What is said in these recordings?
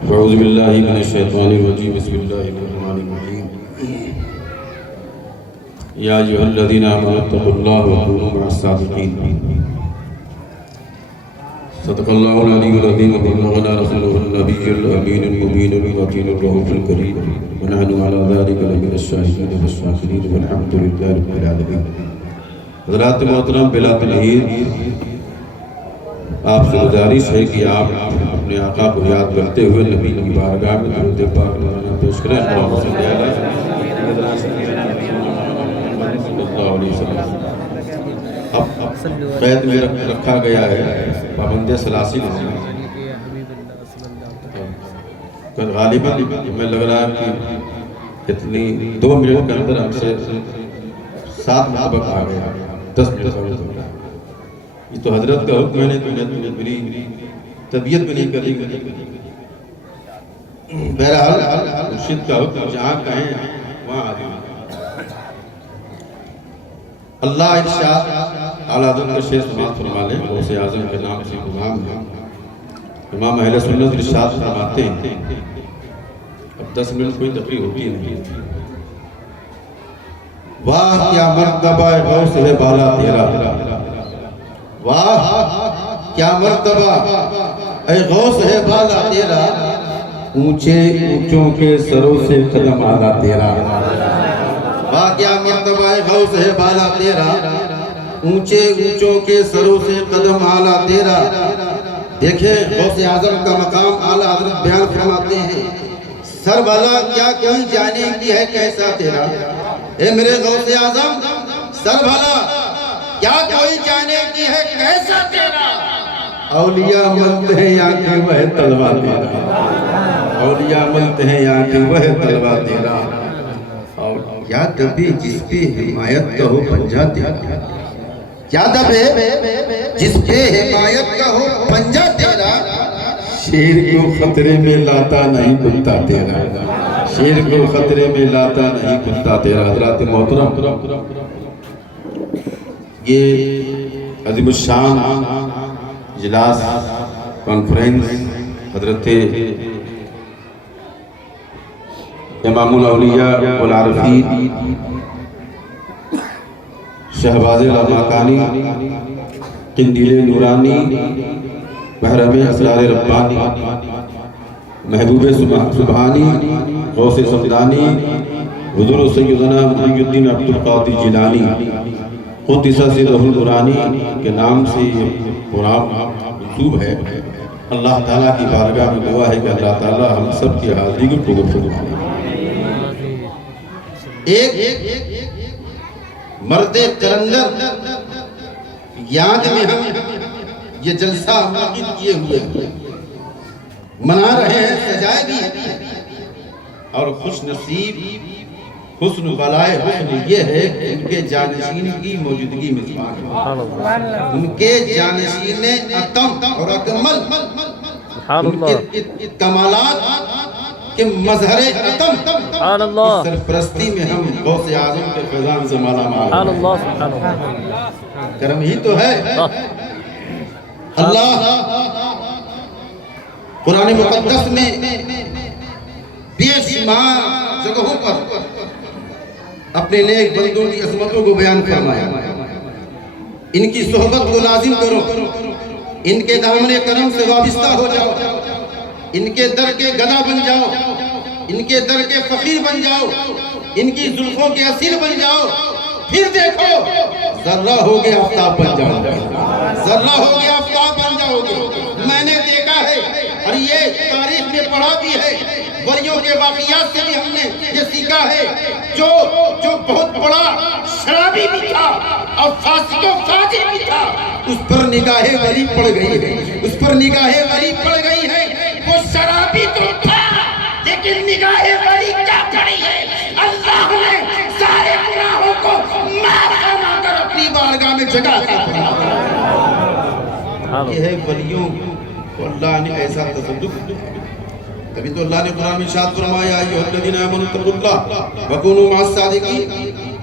اعوذ باللہ من الشیطان الرجیم بسم اللہ الرحمن الرحیم یا ایھا الذین آمنوا اتقوا اللہ وکونوا مع الصادقین صدق اللہ العلی العظیم وبلغنا رسوله النبی الامین المبین القاتل الرؤوف الکریم ونحن علی ذلک لمن الشاہدین والشاکرین والحمد للہ رب العالمین۔ حضرات محترم، بلا تمہید آپ سے گزارش ہے کہ آپ اپنے آقا کو یاد کرتے ہوئے نبی کی بارگاہ میں درود پاک نذرانہ پیش کریں۔ اللہم صلی علی صلی اللہ علیہ وسلم۔ اب قید میں رکھا گیا ہے پابند سلاسل، غالباً ہمیں لگ رہا ہے کہ اتنی 2 منٹ کے اندر ہم سے 7 مرتبہ آ گیا، 10 منٹ ہو گیا۔ یہ تو حضرت کا حکم ہے، نہیں تو میری طبیعت میں نہیں کری۔ بہرحال مرشد کا حکم جہاں کہیں وہاں آ جائیں۔ اللہ ارشاد اعلیٰ حضرت کا شعر سماعت فرما لیں۔ غوث اعظم کے نام سے گزام ہے۔ امام اہل سنت ارشاد فرماتے ہیں، اب 10 منٹ کوئی تقریر ہوتی نہیں۔ واہ کیا مرتبہ غوث ہے بالا تیرا، واہ کیا مرتبہ اے غوث ہے بالا تیرا، اونچے اونچوں کے سروں سے قدم آلا تیرا۔ واہ کیا مرتبہ اے غوث ہے بالا تیرا، اونچے اونچوں کے سروں سے قدم آلا تیرا۔ دیکھیں غوث اعظم کا مقام اعلیٰ حضرت بیان فرماتے ہیں، سر بھلا کیا کوئی جانے کی ہے کیسا تیرا، اے میرے غوث اعظم سر بھلا کیا کوئی جانے کی ہے کیسا تیرا۔ اولیاء ملتے ہیں یہاں کی وہ طلبہ تیرا، اولیاء ملتے ہیں یہاں کی وہ طلبہ تیرا۔ اور کیا دبے جس پہ حمایت کا ہو پنجہ تیرا، کیا دبے جس پہ حمایت کا ہو پنجہ تیرا۔ شیر کو خطرے میں لاتا نہیں کتا تیرا، شیر کو خطرے میں لاتا نہیں کتا تیرا۔ حضرات محترم، یہ عظیم الشان اجلاس کانفرنس حضرت امام الاولیاء والعارفین شہباز لامکانی قندیل نورانی محرم اسرار ربانی محبوب سبحانی غوث صمدانی حضور سیدنا محی الدین عبدالقادر جیلانی قدس سرہ القرآنی کے نام سے یہ قرآن منسوب ہے۔ اللہ تعالیٰ کی بارگاہ میں دعا ہے کہ اللہ تعالیٰ ہم سب کی حاضری کو قبول فرمائے۔ ایک مرد کلندر یاد میں ہم یہ جلسہ منعقد کیے ہوئے منا رہے ہیں، سجائے بھی اور خوش نصیب حسن بلائے حسن یہ ہے کہ ان کے جانشین کی موجودگی میں ان کے جانشین اتم اور اکمل ان کے کمالات کے مظہر اتم سرپرستی میں ہم غوث اعظم کے فیضان سے مالا مال کرم ہی تو ہے۔ اللہ قرآن مقدس میں بے شمار جگہوں پر اپنے نیک بندوں کی عظمتوں کو بیان فرمایا۔ ان کی صحبت کو لازم کرو، ان کے دامن کرم سے وابستہ ہو جاؤ، ان کے در کے گدا بن جاؤ، ان کے در کے فقیر بن جاؤ، ان کی زلفوں کے اسیر بن جاؤ، پھر دیکھو ذرہ ہو گے آفتاب بن جاؤ گے، ذرہ ہو گے آفتاب بن جاؤ گے۔ میں نے دیکھا ہے اور یہ تاریخ میں پڑھا بھی ہے، ولیوں کے واقعات سے بھی ہم نے یہ سیکھا ہے، جو بہت بڑا شرابی بھی تھا اور فاسق و فاجر بھی تھا، اس پر نگاہ ولی پڑ گئی ہے، اس پر نگاہ ولی پڑ گئی ہے۔ وہ شرابی تو تھا لیکن نگاہ ولی کیا پڑی ہے، اللہ نے سارے گناہوں کو معاف فرما کر اپنی بارگاہ میں جگہ دی۔ یہ ہے ولیوں کو اللہ نے ایسا تصدق دیا۔ تبھی تو اللہ نے قرآن میں ارشاد فرمایا، ایھا الذین آمنوا اتقوا اللہ وکونوا مع الصادقین،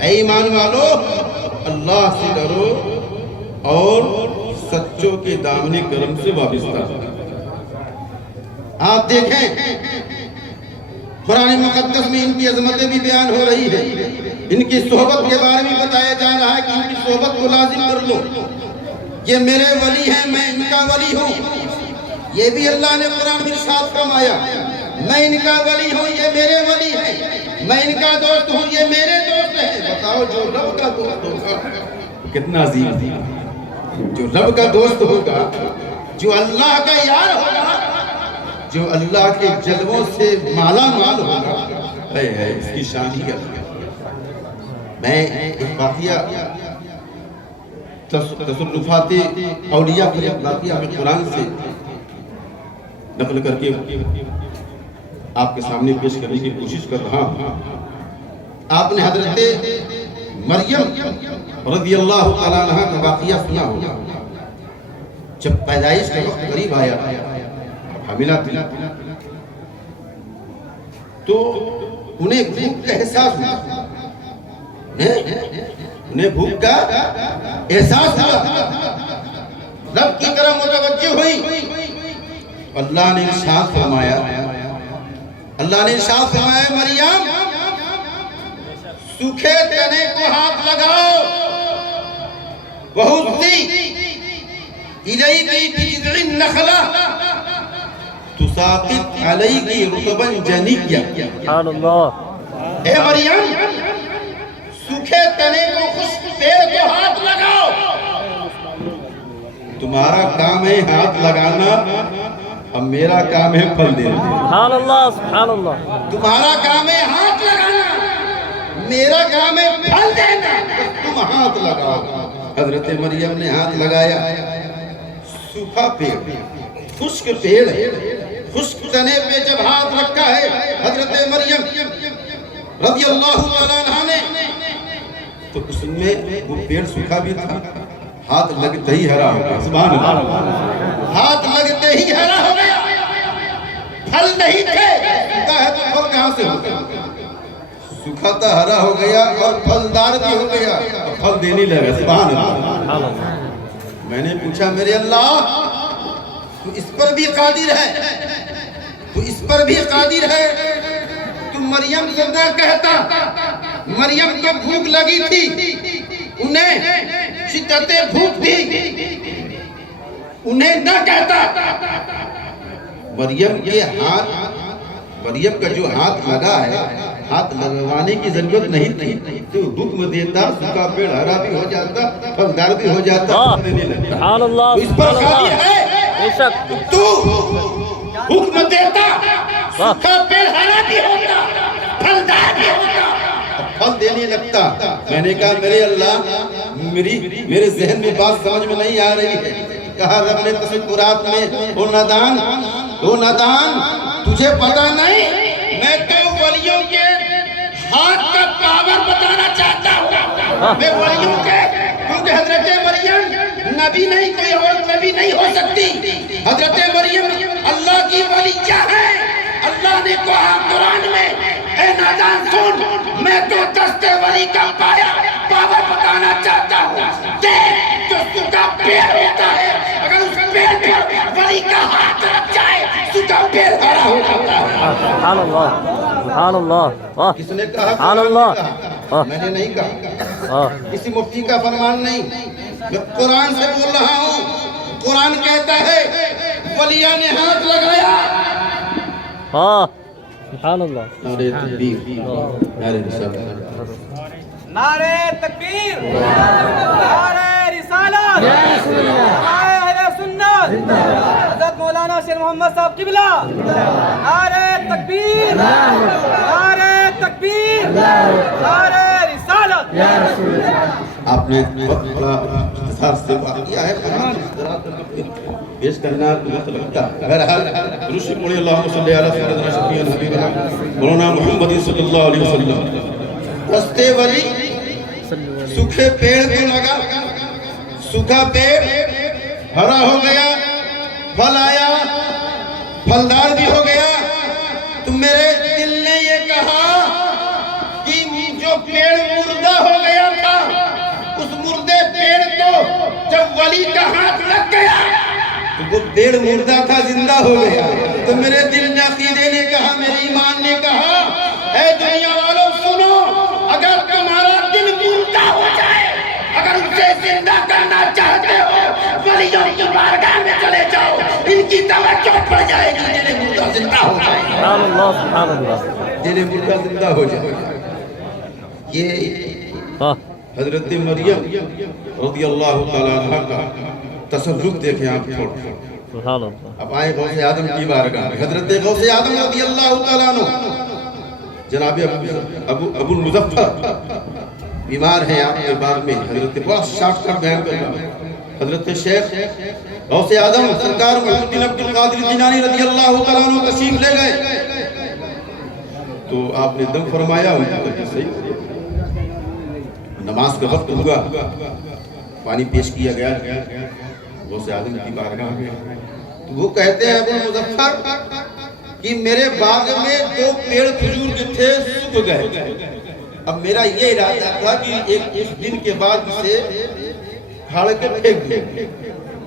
اے ایمان والو اللہ سے ڈرو اور سچوں کے دامن کرم سے وابستہ۔ آپ دیکھیں قرآن مقدس میں ان کی عظمتیں بھی بیان ہو رہی ہے، ان کی صحبت کے بارے میں بتایا جا رہا ہے کہ ان کی صحبت کو لازم کر لو، یہ میرے ولی ہیں، میں ان کا ولی ہوں۔ یہ بھی اللہ نے قرآن میں ارشاد فرمایا، میں ان کا ولی ہوں، یہ میرے ولی ہیں، میں ان کا دوست ہوں، یہ میرے دوست ہیں۔ بتاؤ جو رب کا دوست ہوگا کتنا عظیم، جو رب کا دوست ہوگا، جو اللہ کا یار ہوگا، جو اللہ کے جلووں سے مالا مال ہوگا، ہے اس کی شان ہی الگ۔ میں ایک واقعہ تصرفات اولیاء کی واقعہ میں قرآن سے نقل کر کے آپ کے سامنے پیش کرنے کی کوشش کر رہا ہوں۔ آپ نے حضرت مریم رضی اللہ تعالیٰ عنہ کا واقعہ سنا ہوگا، جب پیدائش کا وقت قریب آیا، حاملہ تھی، تو انہیں بھوک کا احساس ہوا، انہیں بھوک کا احساس ہوا، رب کی طرف متوجہ ہوئی۔ اللہ نے ارشاد فرمایا، مریم سوکھے تنے کو ہاتھ لگاؤ، وَهُزِّي إِلَيْكِ بِجِذْعِ النَّخْلَةِ تُسَاقِطْ عَلَيْكِ رُطَبًا جَنِيًّا۔ سبحان اللہ۔ اے مریم سوکھے تنے کو، خشک پیڑ کو ہاتھ لگاؤ۔ تمہارا کام ہے ہاتھ لگانا، اب میرا کام ہے پھل دینا۔ سبحان اللہ، سبحان اللہ۔ تمہارا کام ہے ہاتھ لگانا، میرا کام ہے پھل دینا، تم ہاتھ لگاؤ۔ حضرت مریم نے ہاتھ لگایا، سوکھا پیڑ، خشک پیڑ، خشک تنے پہ جب ہاتھ رکھا ہے حضرت مریم رضی اللہ تعالیٰ عنہ نے، تو اس میں وہ پیڑ سوکھا بھی تھا، ہاتھ لگتے ہی ہرا ہو گیا۔ سبحان اللہ، ہاتھ لگتے ہی ہرا ہو گیا، پھل نہیں تھے، سوکھا ہے تو پھل کہاں سے ہو گیا؟ سوکھا تھا، ہرا ہو گیا اور پھلدار بھی ہو گیا، پھل دینے لگا۔ سبحان اللہ۔ میں نے پوچھا میرے اللہ تو اس پر بھی قادر ہے، تو اس پر بھی قادر ہے، تو مریم سے نہ کہتا، مریم کو بھوک لگی تھی، انہیں شدت بھوک تھی، انہیں نہ کہتا، مریم کے ہاتھ، مریم کا جو ہاتھ لگا ہے، ہاتھ لگوانے کی ضرورت نہیں تھی، تو حکم دیتا، سوکھا پیڑ ہرا بھی ہو جاتا، پھلدار بھی ہو جاتا، دینے لگتا۔ سبحان اللہ، اس پر قادر ہے، بے شک۔ تو حکم دیتا، سوکھا پیڑ ہرا بھی ہوتا، پھلدار بھی ہوتا، پھل دینے لگتا۔ میں نے کہا میرے اللہ، میرے ذہن میں بات سمجھ میں نہیں آ رہی ہے۔ کہا رب نے تصورات میں، او نادان، تجھے پتا نہیں، میں تو ولیوں کے ہاتھ کا پاور بتانا چاہتا ہوں، میں ولیوں کے، کیونکہ حضرت مریم نبی نہیں، کوئی اور نبی نہیں ہو سکتی، حضرت مریم اللہ کی ولیہ ہے۔ اللہ نے کہا قرآن میں، اے نادان سن، میں تو دست ولی کا پاور بتانا چاہتا ہوں، دیکھ جو سوکھا پیڑ ہوتا ہے، اگر اس پیڑ پر ولی کا ہاتھ رکھ جائے، سوکھا پیڑ ہرا ہو جاتا ہے۔ سبحان اللہ، سبحان اللہ۔ کس نے کہا؟ سبحان اللہ۔ میں نے نہیں کہا، کسی مفتی کا فرمان نہیں، میں قرآن سے بول رہا ہوں۔ قرآن کہتا ہے ولیہ نے ہاتھ لگایا۔ سبحان اللہ۔ نعرہ تکبیر، نعرہ رسالت، نعرہ تکبیر، نعرہ رسالت، نعرہ اہل سنت، حضرت مولانا شیر محمد صاحب قبلہ، نعرہ تکبیر، نعرہ تکبیر، نعرہ رسالت۔ آپ نے بہت بڑا اختصار سے واقعہ ہے، پیش کرنا بہت لگتا ہے۔ بہرحال درود پڑھیں، اللہم صلی علی سیدنا شفیع حبیبنا مولانا محمد صلی اللہ علیہ وسلم۔ دستے ولی سوکھے پیڑ کو لگا، سوکھا پیڑ ہرا ہو گیا، پھل آیا، پھلدار بھی ہو گیا۔ تو میرے دل نے یہ کہا کہ جو پیڑ مردہ ہو گیا تھا، اس مردے پیڑ کو جب ولی کا ہاتھ لگ گیا تو وہ پیڑ مردہ تھا، زندہ ہو گیا۔ تو میرے دل نے عقیدے نے کہا میرے ایمان نے کہا اے دنیا والوں سنو اگر تمہارا دل مردہ ہو جائے اگر اسے زندہ کرنا چاہتے ہو ولیوں کی بارگاہ میں چلے جاؤ ان کی توجہ پڑ جائے گی دل مردہ زندہ ہو جائے سبحان اللہ سبحان اللہ دل مردہ زندہ ہو جائے یہ واہ حضرت مریم رضی اللہ تعالیٰ عنہ کا تصرف دیکھیں آپ چھوڑ سبحان اللہ اب آئے غوث آدم کی بارگاہ میں حضرت غوث آدم رضی اللہ تعالیٰ عنہ جناب ابو المظفر بیمار ہیں آپ کے بار میں حضرت بہت شاٹ کر بیان کر رہا ہے حضرت شیخ غوث آدم سرکار محمد بن عبد القادر جیلانی رضی اللہ تعالیٰ عنہ تشریف لے گئے تو آپ نے دم فرمایا ان کو صحیح نماز کا وقت ہوا پانی پیش کیا گیا غوث آدم کی بارگاہ میں تو وہ کہتے ہیں ابو المظفر کہ میرے باغ میں 2 پیڑ کھجور کے تھے سوکھ گئے اب میرا یہ ارادہ تھا کہ ایک دن کے بعد اسے کھاڑ کے پھینک دوں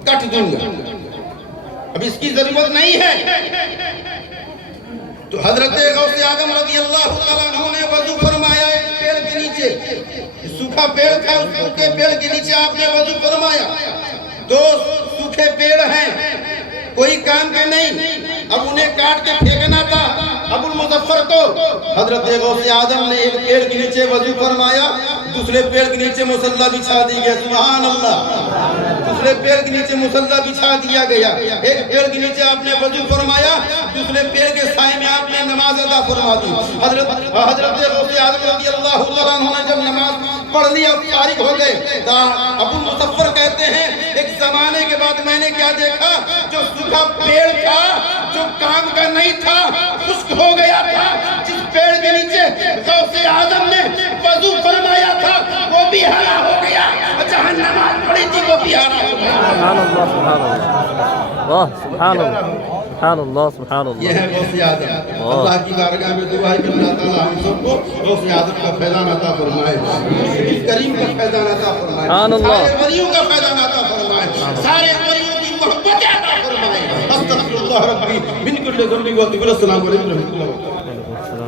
کٹ دوں گا اب اس کی ضرورت نہیں ہے تو حضرت غوث آدم رضی اللہ تعالیٰ عنہ نے وضو فرمایا ایک پیڑ کے نیچے سوکھا پیڑ تھا اس سوکھے پیڑ کے نیچے آپ نے وضو فرمایا 2 سوکھے پیڑ ہیں کوئی کام کے نہیں اب انہیں کاٹ کے پھینکنا تھا ابو المظفر کو حضرت غوث آدم نے ایک پیڑ کے نیچے وضو فرمایا دوسرے پیڑ کے نیچے مصلی بچھا دی گیا سبحان اللہ دوسرے پیڑ کے نیچے مصلی بچھا دیا گیا ایک پیڑ کے نیچے آپ نے وضو فرمایا دوسرے پیڑ کے سائے میں آپ نے نماز ادا فرما دی حضرت غوث آدم رضی اللہ تعالیٰ عنہ نے جب نماز پڑھ لی اور فارغ ہو گئے ابو المظفر کہتے ہیں ایک زمانے کے بعد میں نے کیا دیکھا جو سوکھا پیڑ تھا جو کام کا نہیں تھا خشک ہو گیا تھا جس پیڑ کے نیچے غوث آدم نے وضو فرمایا تھا وہ بھی ہرا ہو گیا جہاں نماز پڑھی تھی وہ بھی ہرا ہو گیا سبحان اللہ سبحان اللہ واہ سبحان اللہ سبحان اللہ سبحان اللہ یہ ہے غوث آدم اللہ کی بارگاہ میں دعا ہے کہ اللہ تعالیٰ ہم سب کو غوث آدم کا فیضان عطا فرمائے کریم کا فیضان عطا فرمائے سارے ولیوں کا فیضان عطا فرمائے سارے ولیوں کی محبت عطا فرمائے استغفر اللہ ربی من کل ذنب و اتوب السلام علیکم و رحمۃ اللہ